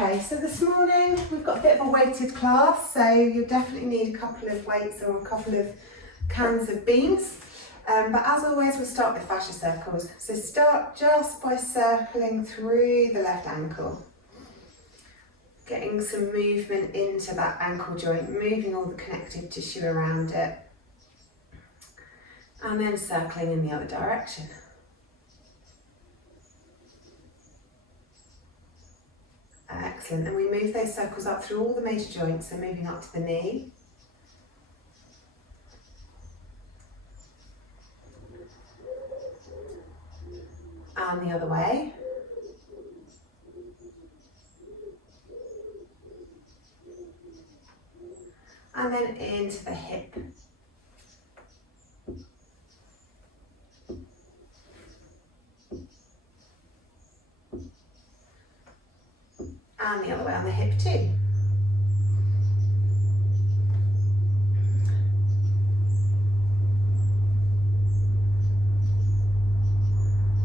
Okay, so this morning we've got a bit of a weighted class, so you'll definitely need a couple of weights or a couple of cans of beans. But as always, we'll start with fascia circles. So start just by circling through the left ankle. Getting some movement into that ankle joint, moving all the connective tissue around it. And then circling in the other direction. Excellent, and we move those circles up through all the major joints, so moving up to the knee. And the other way. And then into the hip. And the other way on the hip too.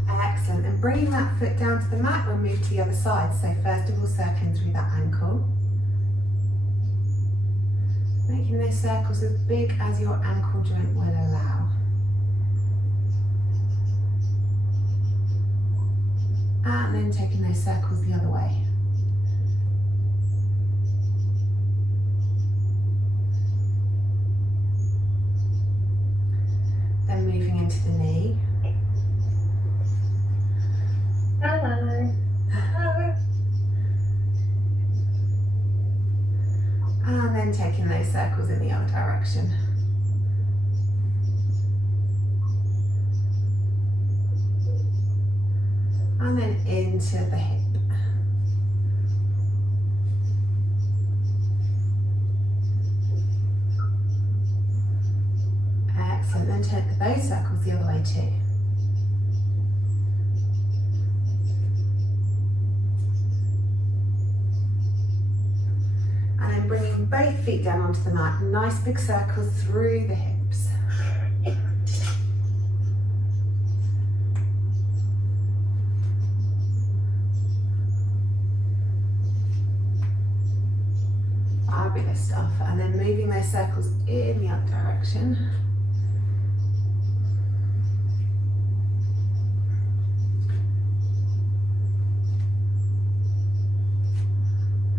Excellent, and bringing that foot down to the mat, we'll move to the other side. So first of all, circling through that ankle. Making those circles as big as your ankle joint will allow. And then taking those circles the other way. Then moving into the knee. Hello. Hello. And then taking those circles in the other direction. And then into the hip. Excellent, then take those circles the other way too. And then bringing both feet down onto the mat, nice big circles through the hips. Fabulous stuff. And then moving those circles in the other direction.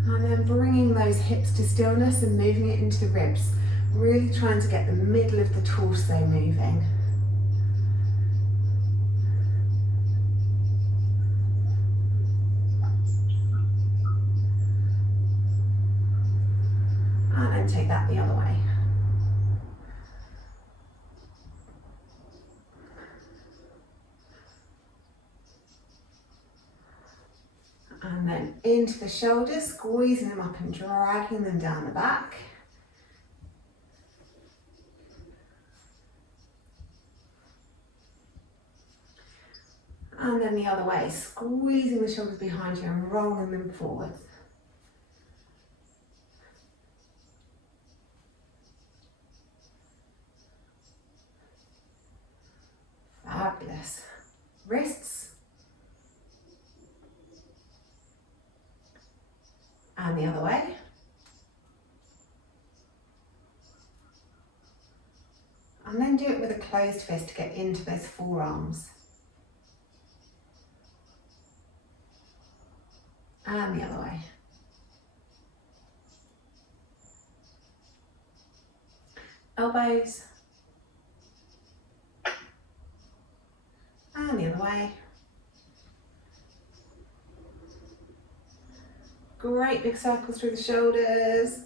And then bringing those hips to stillness and moving it into the ribs. Really trying to get the middle of the torso moving. And then take that the other way. And then into the shoulders, squeezing them up and dragging them down the back. And then the other way, squeezing the shoulders behind you and rolling them forwards. Fabulous. Wrists. And the other way. And then do it with a closed fist to get into those forearms. And the other way. Elbows. And the other way. Great big circles through the shoulders.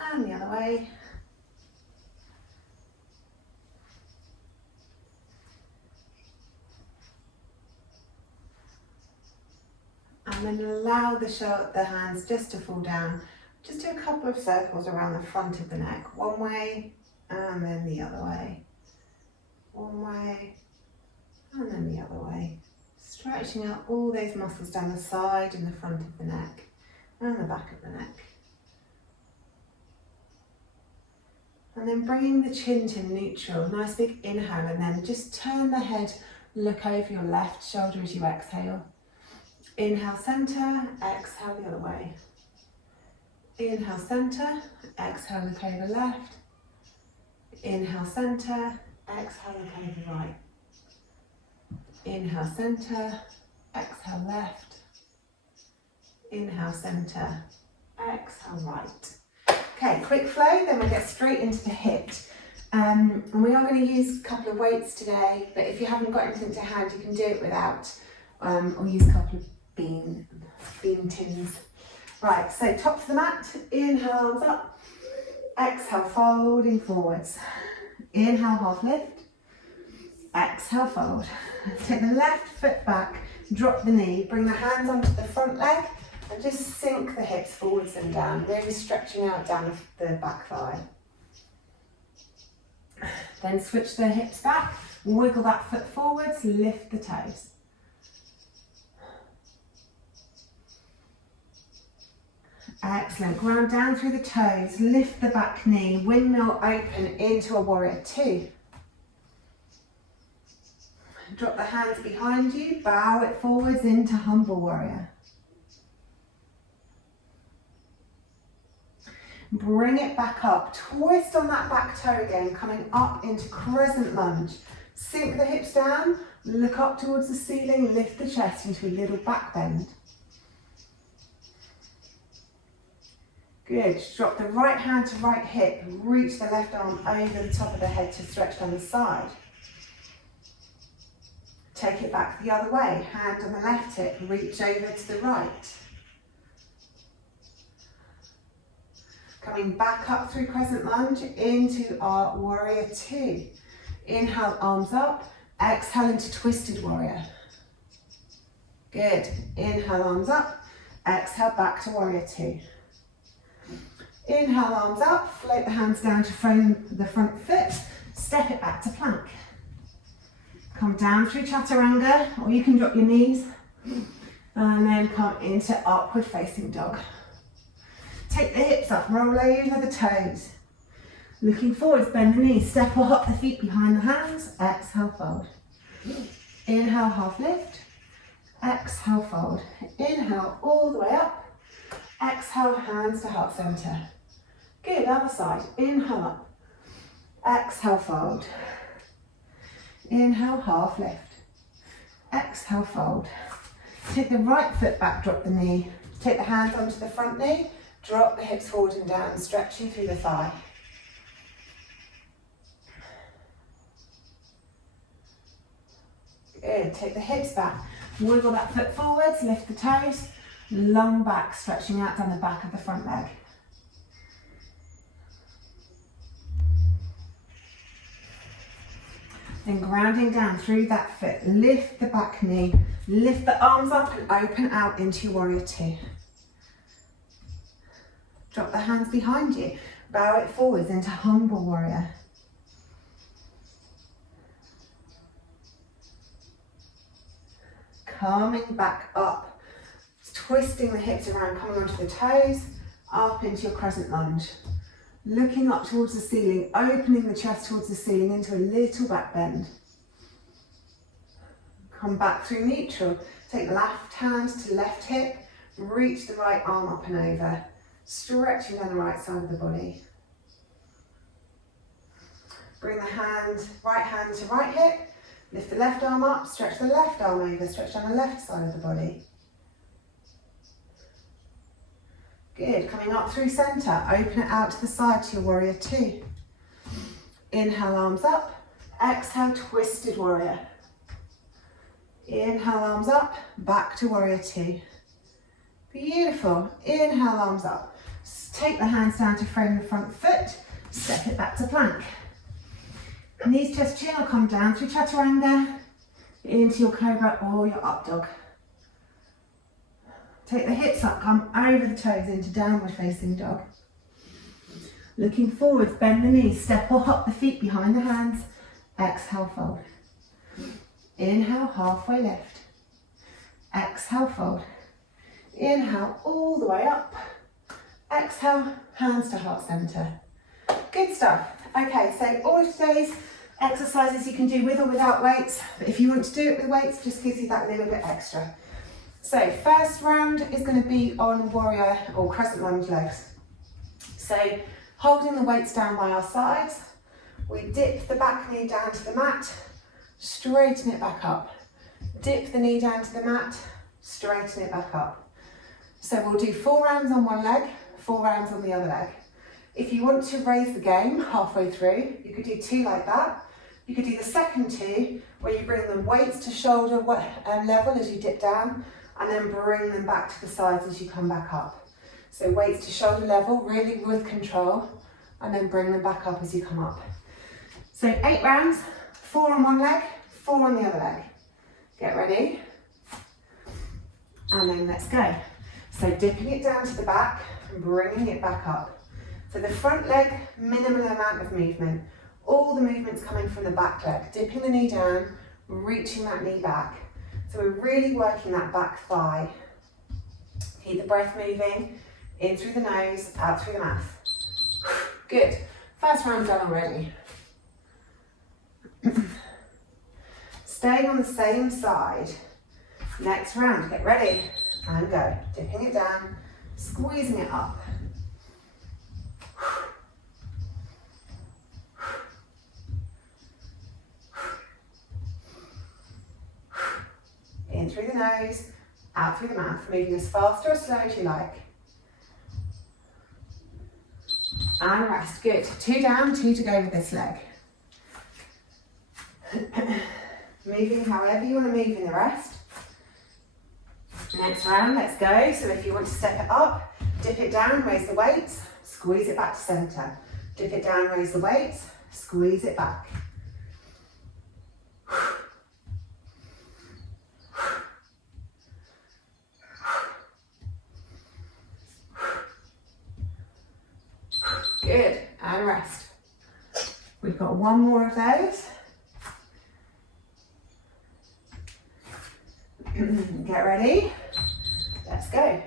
And the other way. And then allow the hands just to fall down. Just do a couple of circles around the front of the neck. One way and then the other way. One way and then the other way. Stretching out all those muscles down the side and the front of the neck and the back of the neck. And then bringing the chin to neutral, nice big inhale, and then just turn the head, look over your left shoulder as you exhale. Inhale, center, exhale the other way. Inhale, center, exhale, look over left. Inhale, center, exhale, look over right. Inhale, center, exhale, left. Inhale, center, exhale, right. Okay, quick flow, then we'll get straight into the HIIT. And we are going to use a couple of weights today, but if you haven't got anything to hand, you can do it without, or use a couple of bean tins. Right, so top of the mat, inhale, arms up, exhale, folding forwards. Inhale, half lift, exhale, fold. Take the left foot back, drop the knee, bring the hands onto the front leg, and just sink the hips forwards and down, really stretching out down the back thigh. Then switch the hips back, wiggle that foot forwards, lift the toes. Excellent, ground down through the toes, lift the back knee, windmill open into a warrior two. Drop the hands behind you, bow it forwards into humble warrior. Bring it back up, twist on that back toe again, coming up into crescent lunge. Sink the hips down, look up towards the ceiling, lift the chest into a little back bend. Good, drop the right hand to right hip, reach the left arm over the top of the head to stretch down the side. Take it back the other way, hand on the left hip, reach over to the right. Coming back up through crescent lunge into our warrior two. Inhale, arms up, exhale into twisted warrior. Good, inhale, arms up, exhale back to warrior two. Inhale, arms up, float the hands down to frame the front foot, step it back to plank. Come down through chaturanga, or you can drop your knees, and then come into upward facing dog. Take the hips up, roll over the toes. Looking forwards, bend the knees, step or hop the feet behind the hands, exhale, fold. Inhale, half lift, exhale, fold. Inhale, all the way up, exhale, hands to heart center. Good, other side, inhale up, exhale, fold. Inhale, half lift, exhale, fold. Take the right foot back, drop the knee. Take the hands onto the front knee, drop the hips forward and down, stretching through the thigh. Good, take the hips back, wiggle that foot forwards, lift the toes, long back, stretching out down the back of the front leg. Then grounding down through that foot, lift the back knee, lift the arms up and open out into your warrior two. Drop the hands behind you, bow it forwards into humble warrior. Coming back up, twisting the hips around, coming onto the toes, up into your crescent lunge. Looking up towards the ceiling, opening the chest towards the ceiling into a little back bend. Come back through neutral. Take left hand to left hip, reach the right arm up and over, stretching down the right side of the body. Bring the right hand to right hip, lift the left arm up, stretch the left arm over, stretch down the left side of the body. Good, coming up through center, open it out to the side to your warrior two. Inhale, arms up, exhale, twisted warrior. Inhale, arms up, back to warrior two. Beautiful, inhale, arms up. Take the hands down to frame the front foot, step it back to plank. Knees, chest, chin will come down through chaturanga, into your cobra or your up dog. Take the hips up, come over the toes into downward facing dog. Looking forwards, bend the knees, step or hop the feet behind the hands. Exhale, fold. Inhale, halfway lift. Exhale, fold. Inhale, all the way up. Exhale, hands to heart center. Good stuff. Okay, so all of today's exercises you can do with or without weights, but if you want to do it with weights, it just gives you that little bit extra. So first round is going to be on warrior or crescent lunge legs. So holding the weights down by our sides, we dip the back knee down to the mat, straighten it back up. Dip the knee down to the mat, straighten it back up. So we'll do 4 rounds on one leg, 4 rounds on the other leg. If you want to raise the game halfway through, you could do 2 like that. You could do the second 2 where you bring the weights to shoulder level as you dip down, and then bring them back to the sides as you come back up. So weights to shoulder level, really with control, and then bring them back up as you come up. So 8 rounds, 4 on one leg, 4 on the other leg. Get ready, and then let's go. So dipping it down to the back and bringing it back up. So the front leg, minimal amount of movement. All the movement's coming from the back leg. Dipping the knee down, reaching that knee back. So we're really working that back thigh. Keep the breath moving, in through the nose, out through the mouth. Good. First round done already. Staying on the same side. Next round, get ready and go. Dipping it down, squeezing it up. In through the nose, out through the mouth, moving as fast or as slow as you like. And rest, good. 2 down, 2 to go with this leg. Moving however you want to move in the rest. Next round, let's go. So if you want to step it up, dip it down, raise the weights, squeeze it back to center. Dip it down, raise the weights, squeeze it back. Good, and rest. We've got 1 more of those. Get ready, let's go.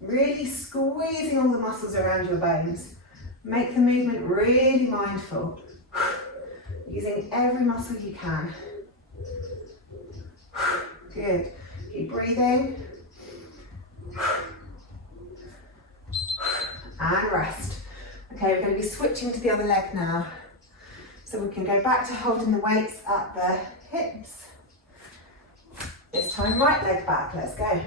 Really squeezing all the muscles around your bones. Make the movement really mindful. Using every muscle you can. Good, keep breathing. And rest. Okay, we're going to be switching to the other leg now. So we can go back to holding the weights at the hips. This time right leg back, let's go.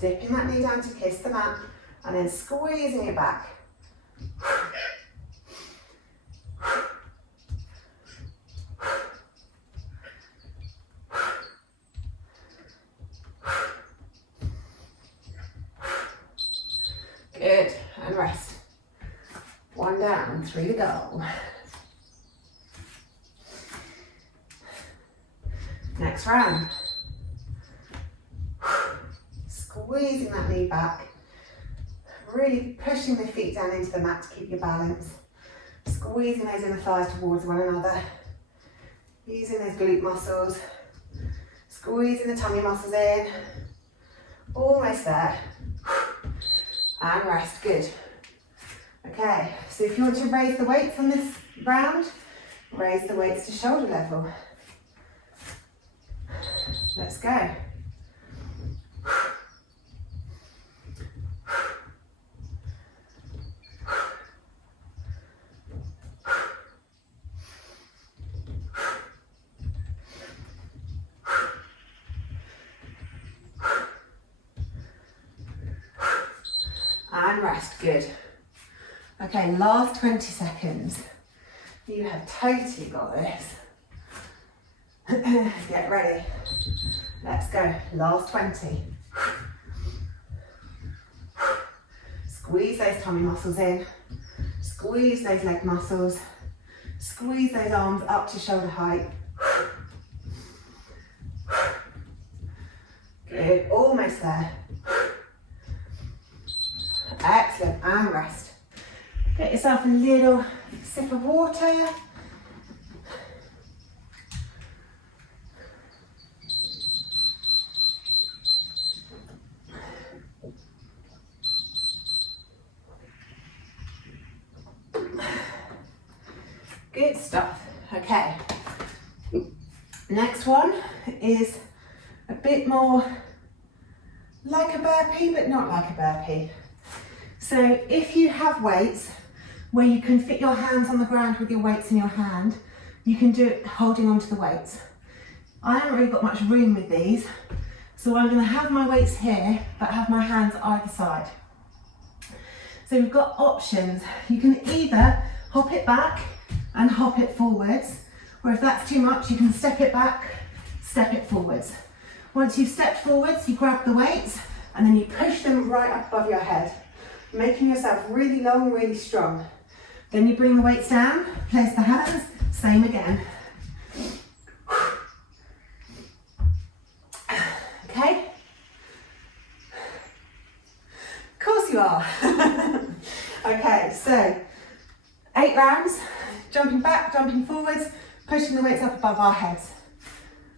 Dipping that knee down to kiss the mat and then squeezing it back. Good, and rest. 1 down, 3 to go. Next round. Squeezing that knee back. Really pushing the feet down into the mat to keep your balance. Squeezing those inner thighs towards one another. Using those glute muscles. Squeezing the tummy muscles in. Almost there. And rest, good. Okay, so if you want to raise the weights on this round, raise the weights to shoulder level. Let's go. And rest, good. Okay, last 20 seconds. You have totally got this. Get ready. Let's go. Last 20. Squeeze those tummy muscles in. Squeeze those leg muscles. Squeeze those arms up to shoulder height. Good. Almost there. Excellent. And rest. Get yourself a little sip of water. Good stuff. Okay. Next one is a bit more like a burpee, but not like a burpee. So if you have weights where you can fit your hands on the ground with your weights in your hand, you can do it holding onto the weights. I haven't really got much room with these, so I'm going to have my weights here, but have my hands either side. So we've got options. You can either hop it back and hop it forwards, or if that's too much, you can step it back, step it forwards. Once you've stepped forwards, you grab the weights and then you push them right up above your head, making yourself really long, really strong. Then you bring the weights down, place the hands, same again. Okay? Of course you are. Okay, so 8 rounds, jumping back, jumping forwards, pushing the weights up above our heads.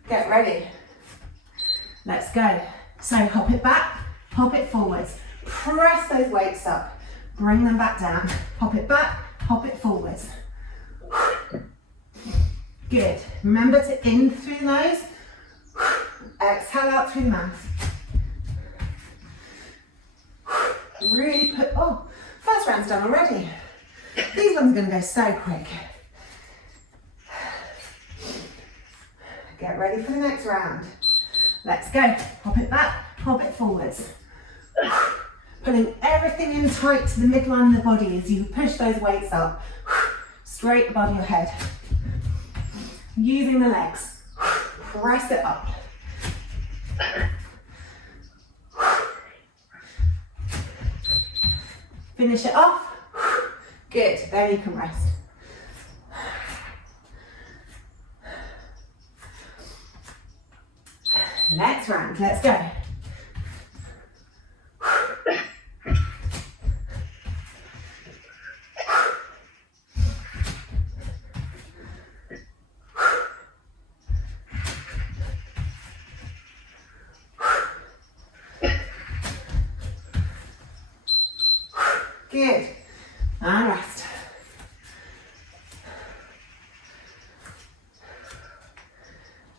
Get ready. Let's go. So hop it back, hop it forwards. Press those weights up, bring them back down. Hop it back, hop it forwards. Good. Remember to in through the nose, exhale out through the mouth. Really put, oh, first round's done already. These ones are going to go so quick. Get ready for the next round. Let's go. Hop it back, hop it forwards. Pulling everything in tight to the midline of the body as you push those weights up, straight above your head. Using the legs, press it up. Finish it off. Good, then you can rest. Next round, let's go. Good, and rest.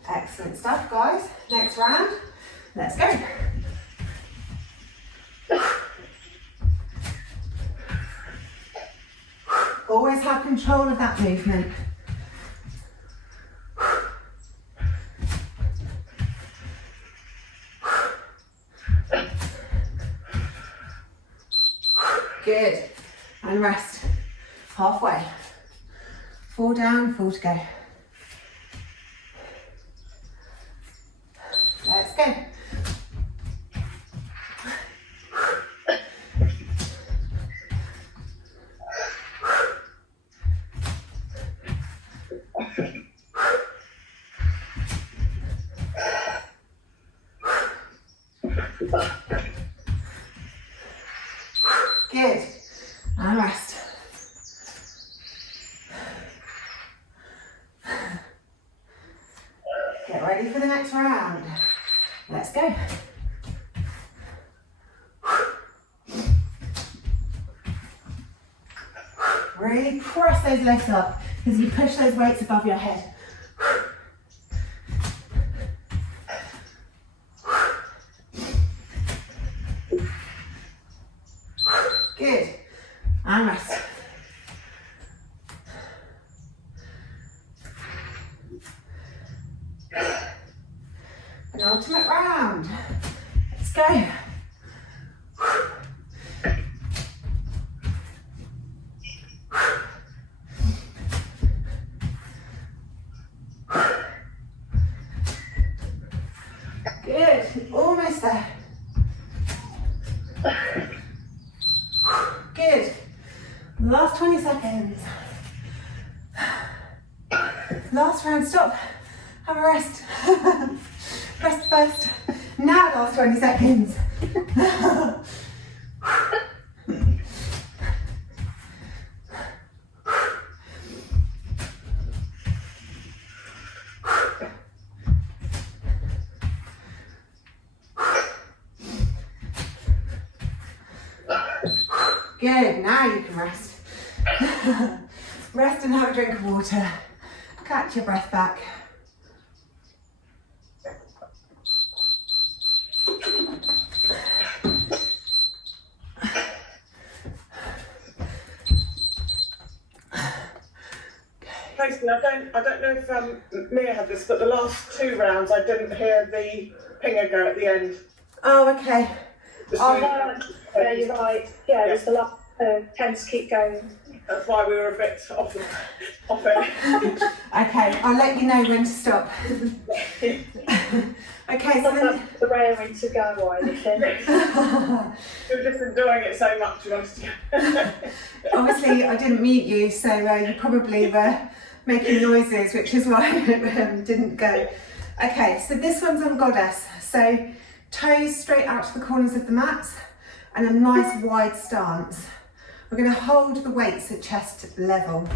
Excellent stuff, guys. Next round, let's go. Always have control of that movement. Good, and rest. Halfway. 4 down, 4 to go. Let's go. Good, and rest. Get ready for the next round. Let's go. Really press those legs up as you push those weights above your head. Good. And rest. An ultimate round. Let's go. Good. Almost there. Good. Last 20 seconds. Last round, stop. Have a rest. Rest first. Now last 20 seconds. Good, now you can rest. Rest and have a drink of water. Catch your breath back. Tracy, I don't know if Mia had this, but the last 2 rounds I didn't hear the pinger go at the end. Oh, okay. Yeah, you're right. Yeah, it was the last 10 to keep going. That's why we were a bit off it. Okay, I'll let you know when to stop. Okay, so then... the raring to go or anything. We were just enjoying it so much, we wanted to. Obviously, I didn't mute you, so you probably were making noises, which is why it didn't go. Okay, so this one's on goddess. So toes straight out to the corners of the mat and a nice wide stance. We're going to hold the weights at chest level.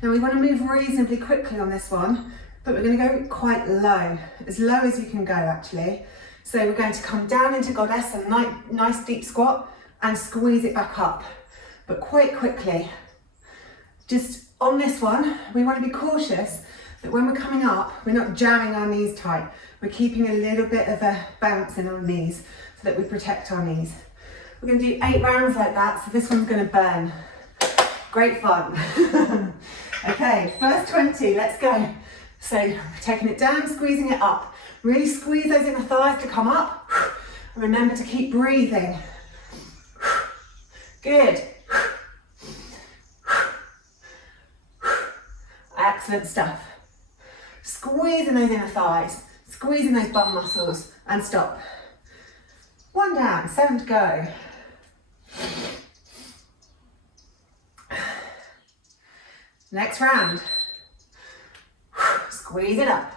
Now we want to move reasonably quickly on this one, but we're going to go quite low as you can go actually. So we're going to come down into goddess, a nice deep squat, and squeeze it back up, but quite quickly. Just on this one, we want to be cautious that when we're coming up, we're not jamming our knees tight. We're keeping a little bit of a bounce in our knees so that we protect our knees. We're going to do 8 rounds like that, so this one's going to burn. Great fun. Okay, first 20, let's go. So taking it down, squeezing it up. Really squeeze those inner thighs to come up. And remember to keep breathing. Good. Excellent stuff. Squeezing those inner thighs, squeezing those bum muscles, and stop. 1 down, 7 to go. Next round. Squeeze it up.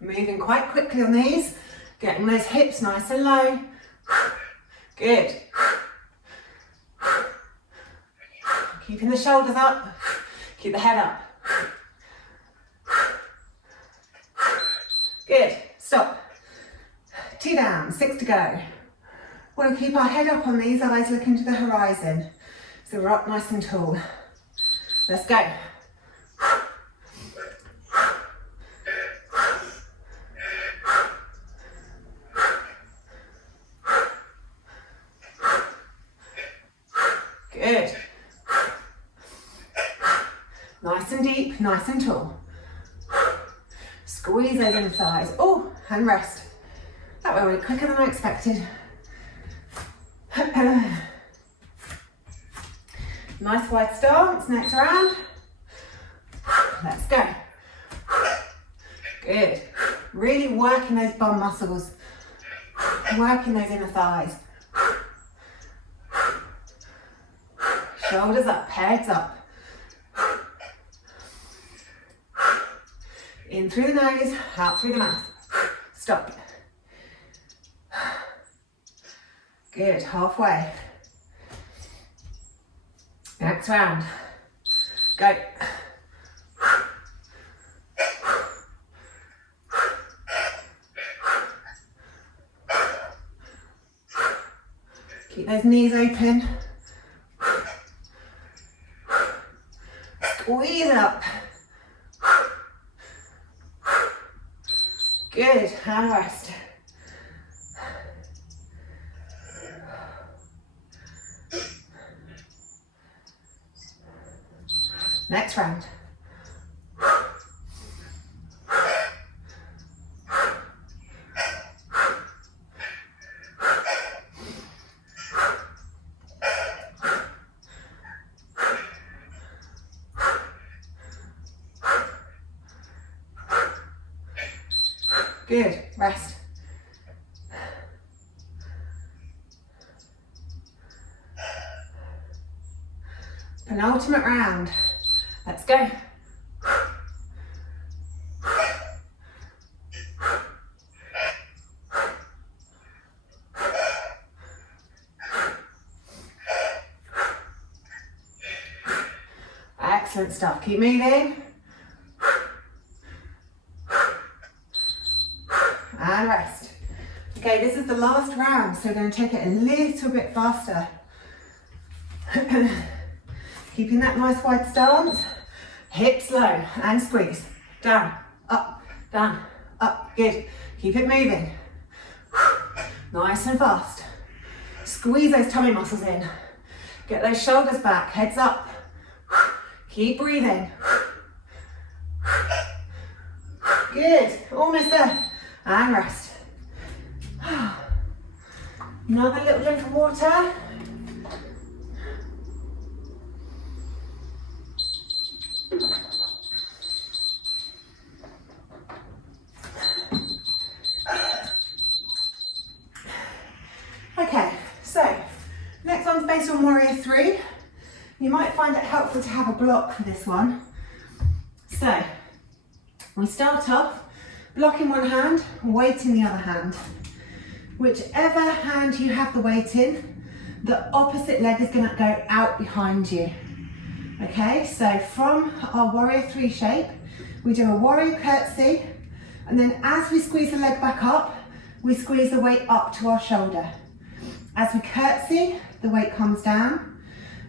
Moving quite quickly on these, getting those hips nice and low. Good. Keeping the shoulders up, keep the head up. Good, stop. 2 down, 6 to go. We'll keep our head up on these, eyes looking to the horizon. So we're up nice and tall. Let's go. Good. Nice and deep, nice and tall. Squeeze those inner thighs. Oh, and rest. That went quicker than I expected. Nice wide stance, next round. Let's go. Good. Really working those bum muscles. Working those inner thighs. Shoulders up, heads up. In through the nose, out through the mouth. Stop. Good, halfway. Next round. Go. Keep those knees open. Squeeze it up. Good, and rest. Next round. Good, rest. Penultimate round. Let's go. Excellent stuff. Keep moving. And rest. Okay, this is the last round, so we're going to take it a little bit faster. Keeping that nice wide stance. Hips low and squeeze. Down, up, good. Keep it moving. Nice and fast. Squeeze those tummy muscles in. Get those shoulders back, heads up. Keep breathing. Good, almost there. And rest. Another little drink of water. Okay, so next one's based on Warrior 3. You might find it helpful to have a block for this one. So we start off blocking one hand, weight in the other hand. Whichever hand you have the weight in, the opposite leg is going to go out behind you. Okay, so from our Warrior 3 shape, we do a warrior curtsy, and then as we squeeze the leg back up, we squeeze the weight up to our shoulder. As we curtsy, the weight comes down.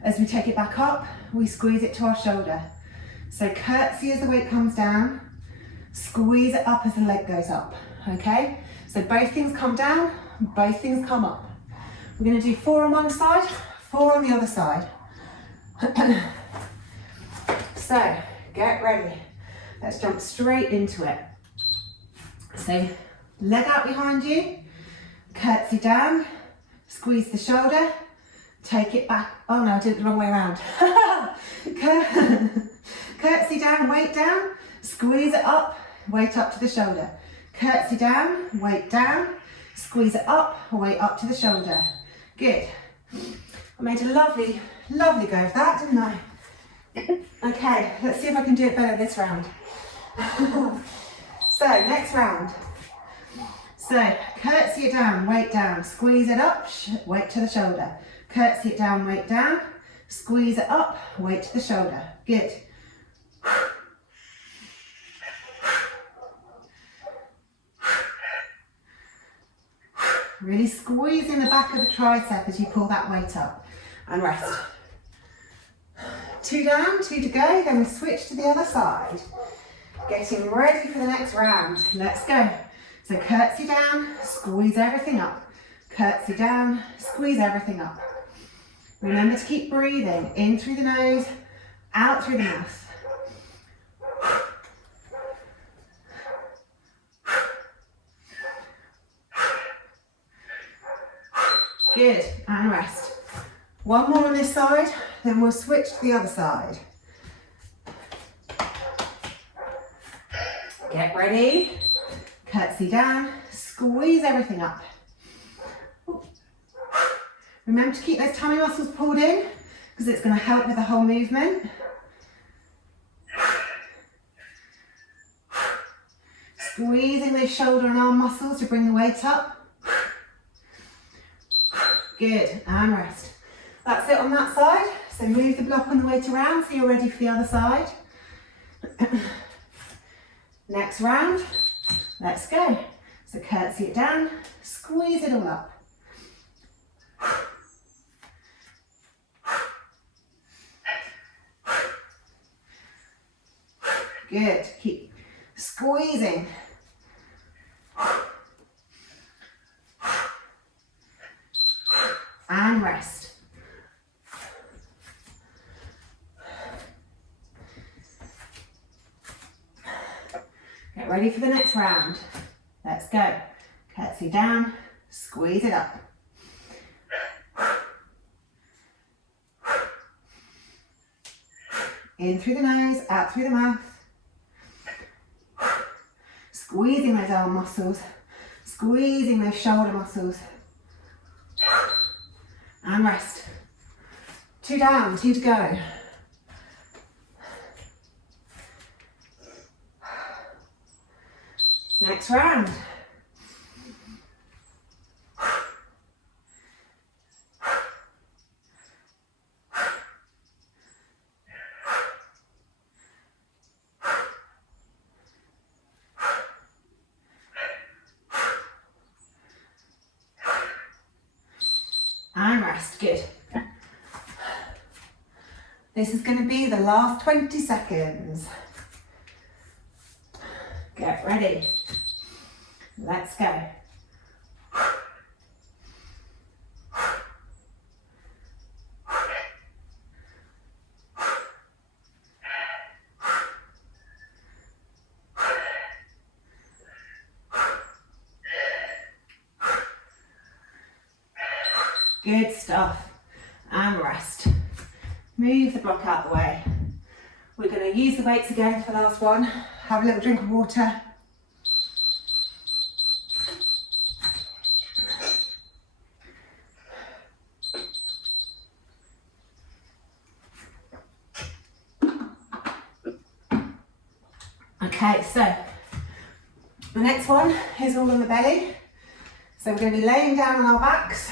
As we take it back up, we squeeze it to our shoulder. So curtsy as the weight comes down, squeeze it up as the leg goes up, okay? So both things come down, both things come up. We're gonna do 4 on one side, 4 on the other side. So, get ready. Let's jump straight into it. So, leg out behind you, curtsy down, squeeze the shoulder, take it back. Oh no, I did it the wrong way around. Curtsy down, weight down, squeeze it up, weight up to the shoulder. Curtsy down, weight down, squeeze it up, weight up to the shoulder. Good. I made a lovely, lovely go of that, didn't I? Okay, let's see if I can do it better this round. So, next round. So, curtsy it down, weight down, squeeze it up, weight to the shoulder. Curtsy it down, weight down, squeeze it up, weight to the shoulder. Good. Really squeezing the back of the tricep as you pull that weight up. And rest. 2 down, 2 to go, then we switch to the other side. Getting ready for the next round. Let's go. So curtsy down, squeeze everything up. Curtsy down, squeeze everything up. Remember to keep breathing in through the nose, out through the mouth. Good, and rest. 1 more on this side, then we'll switch to the other side. Get ready. Curtsy down, squeeze everything up. Remember to keep those tummy muscles pulled in because it's going to help with the whole movement. Squeezing those shoulder and arm muscles to bring the weight up. Good, and rest. That's it on that side. So move the block on the weight around so you're ready for the other side. Next round, let's go. So curtsy it down, squeeze it all up. Good, keep squeezing. And rest. Get ready for the next round. Let's go. Curtsy down, squeeze it up. In through the nose, out through the mouth. Squeezing those arm muscles, squeezing those shoulder muscles. And rest. 2 down, 2 to go. Next round. And rest, good. This is going to be the last 20 seconds. Get ready. Let's go. Good stuff. And rest. Move the block out the way. We're going to use the weights again for the last one. Have a little drink of water. Okay, so the next one is all on the belly. So we're going to be laying down on our backs.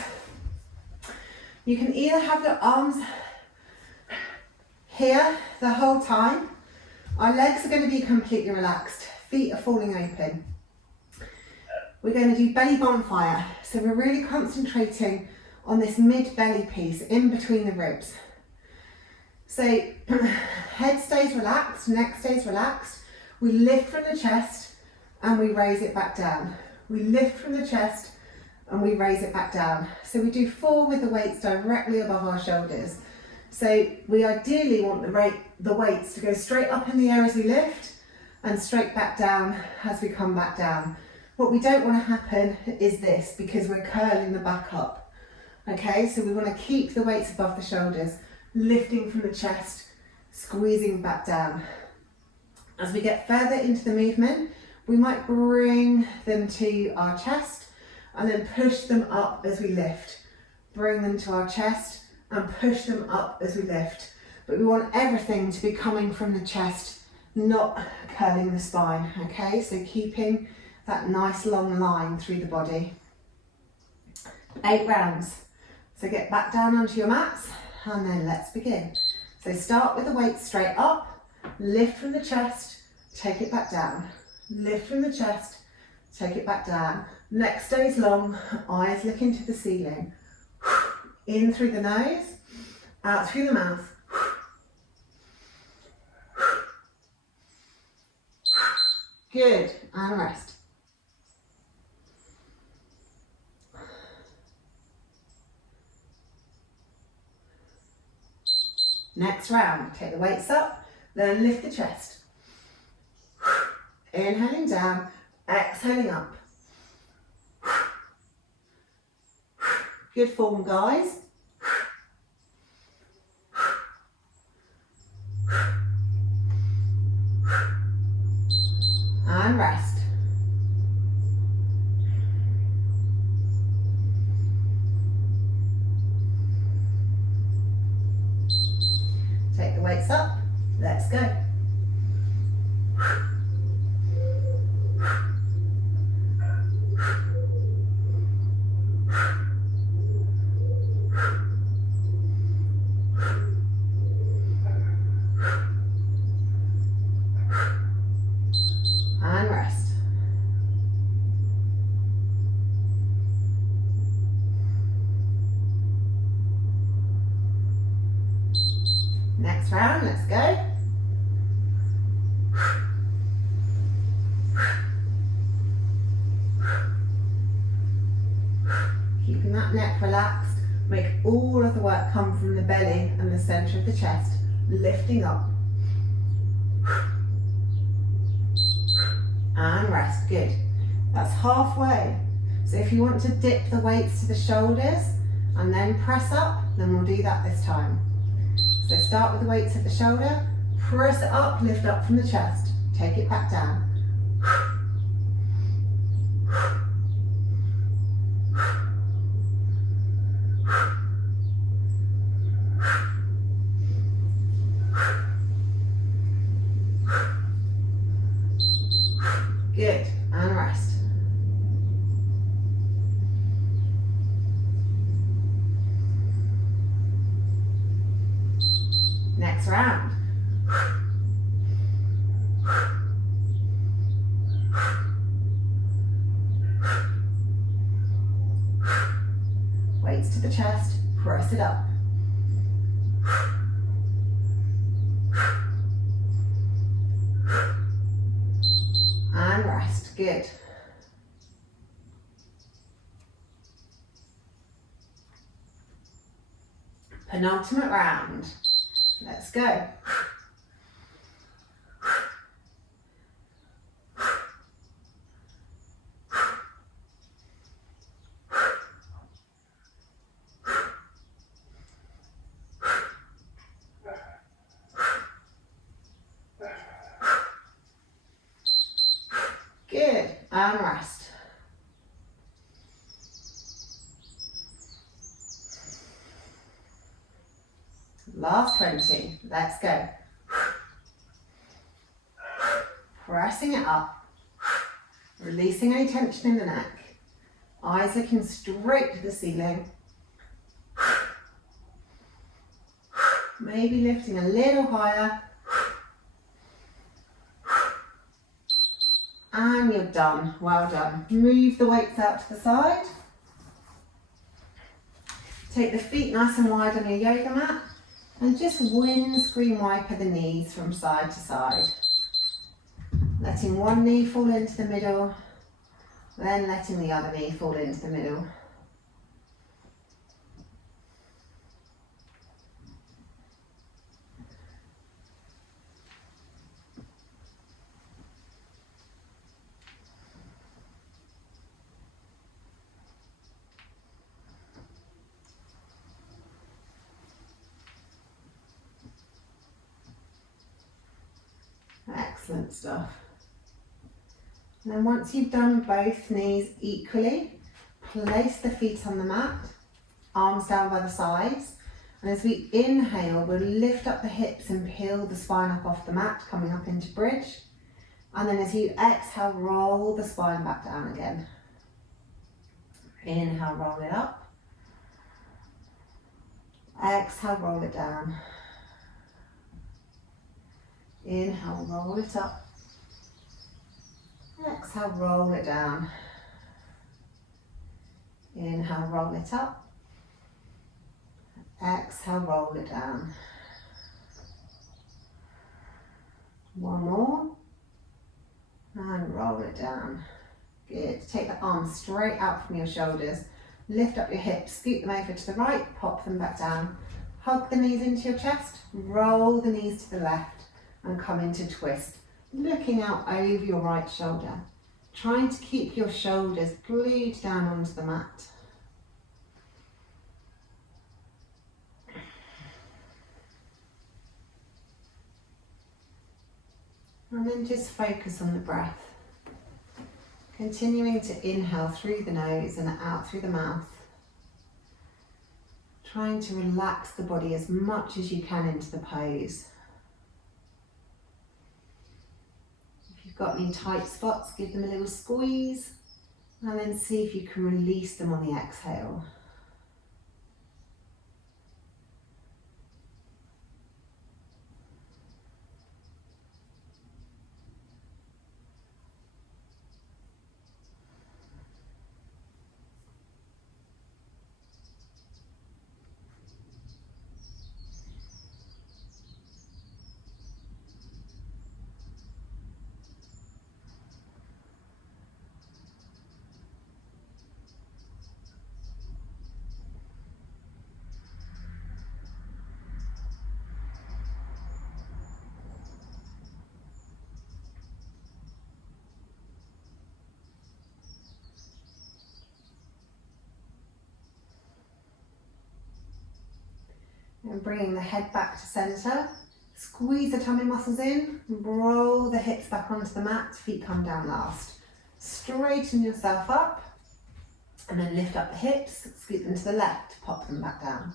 You can either have your arms here the whole time. Our legs are going to be completely relaxed. Feet are falling open. We're going to do belly bonfire. So we're really concentrating on this mid-belly piece in between the ribs. So head stays relaxed, neck stays relaxed. We lift from the chest and we raise it back down. We lift from the chest and we raise it back down. So we do 4 with the weights directly above our shoulders. So we ideally want the weights to go straight up in the air as we lift and straight back down as we come back down. What we don't want to happen is this, because we're curling the back up. Okay, so we want to keep the weights above the shoulders, lifting from the chest, squeezing back down. As we get further into the movement, we might bring them to our chest and then push them up as we lift. Bring them to our chest and push them up as we lift. But we want everything to be coming from the chest, not curling the spine, okay? So keeping that nice long line through the body. 8 rounds. So get back down onto your mats and then let's begin. So start with the weight straight up, lift from the chest, take it back down. Lift from the chest, take it back down. Neck stays long, eyes look into the ceiling. In through the nose, out through the mouth. Good, and rest. Next round, take the weights up, then lift the chest. Inhaling down, exhaling up. Good form, guys. And rest. Take the weights up, let's go. And rest. Next round, let's go. Keeping that neck relaxed, make all of the work come from the belly and the center of the chest, lifting up. And rest, good. That's halfway. So if you want to dip the weights to the shoulders and then press up, then we'll do that this time. So start with the weights at the shoulder, press it up, lift up from the chest, take it back down. Good, and rest. Next round. Weights to the chest, press it up. Good. Penultimate round. Let's go. Good, and rest. Last 20, let's go. Pressing it up, releasing any tension in the neck, eyes looking straight to the ceiling. Maybe lifting a little higher. And you're done, well done. Move the weights out to the side. Take the feet nice and wide on your yoga mat and just windscreen wiper the knees from side to side. Letting one knee fall into the middle, then letting the other knee fall into the middle. Excellent stuff. And then once you've done both knees equally, place the feet on the mat, arms down by the sides. And as we inhale, we'll lift up the hips and peel the spine up off the mat, coming up into bridge. And then as you exhale, roll the spine back down again. Inhale, roll it up. Exhale, roll it down. Inhale, roll it up. Exhale, roll it down. Inhale, roll it up. Exhale, roll it down. One more. And roll it down. Good. Take the arms straight out from your shoulders. Lift up your hips, scoot them over to the right, pop them back down. Hug the knees into your chest, roll the knees to the left and come into twist. Looking out over your right shoulder. Trying to keep your shoulders glued down onto the mat. And then just focus on the breath. Continuing to inhale through the nose and out through the mouth. Trying to relax the body as much as you can into the pose. If you've got any tight spots, give them a little squeeze and then see if you can release them on the exhale. And bringing the head back to centre, squeeze the tummy muscles in, roll the hips back onto the mat, feet come down last. Straighten yourself up, and then lift up the hips, scoot them to the left, pop them back down.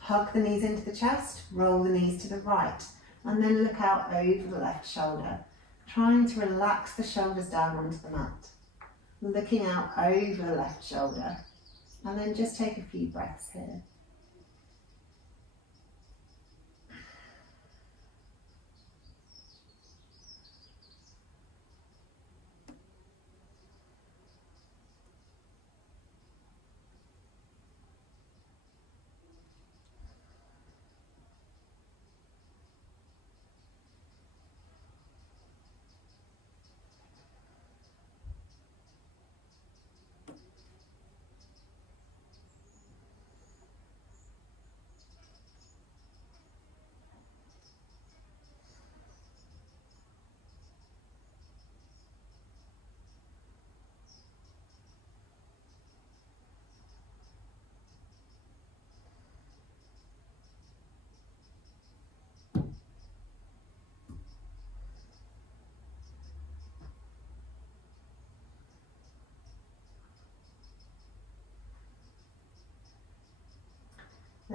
Hug the knees into the chest, roll the knees to the right, and then look out over the left shoulder, trying to relax the shoulders down onto the mat. Looking out over the left shoulder, and then just take a few breaths here.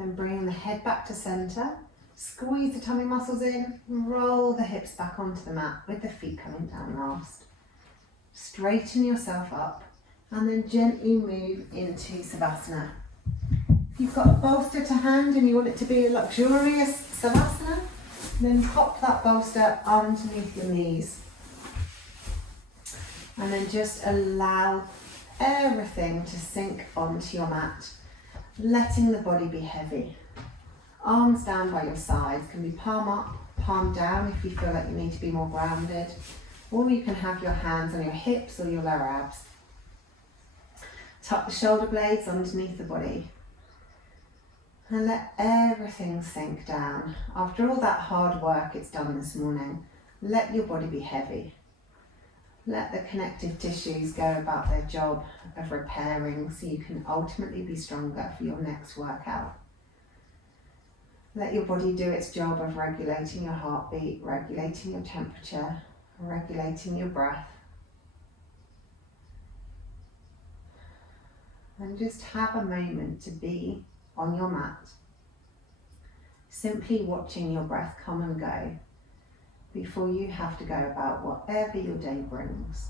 Then bring the head back to centre. Squeeze the tummy muscles in and roll the hips back onto the mat with the feet coming down last. Straighten yourself up and then gently move into Savasana. If you've got a bolster to hand and you want it to be a luxurious Savasana, then pop that bolster underneath your knees. And then just allow everything to sink onto your mat, letting the body be heavy. Arms down by your sides, can be palm up, palm down if you feel like you need to be more grounded, or you can have your hands on your hips or your lower abs. Tuck the shoulder blades underneath the body and let everything sink down. After all that hard work it's done this morning, let your body be heavy. Let the connective tissues go about their job of repairing so you can ultimately be stronger for your next workout. Let your body do its job of regulating your heartbeat, regulating your temperature, regulating your breath. And just have a moment to be on your mat, simply watching your breath come and go before you have to go about whatever your day brings.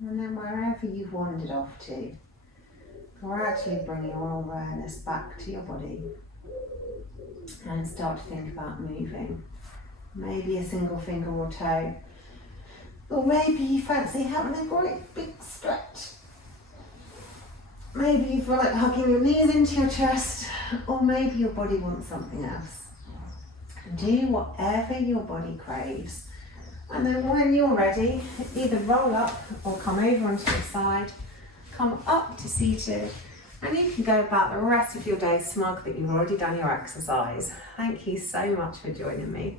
And then wherever you've wandered off to, gradually bring your awareness back to your body and start to think about moving. Maybe a single finger or toe, or maybe you fancy having a great big stretch. Maybe you feel like hugging your knees into your chest, or maybe your body wants something else. Do whatever your body craves And then when you're ready, either roll up or come over onto the side, come up to seated, and you can go about the rest of your day smug that you've already done your exercise. Thank you so much for joining me.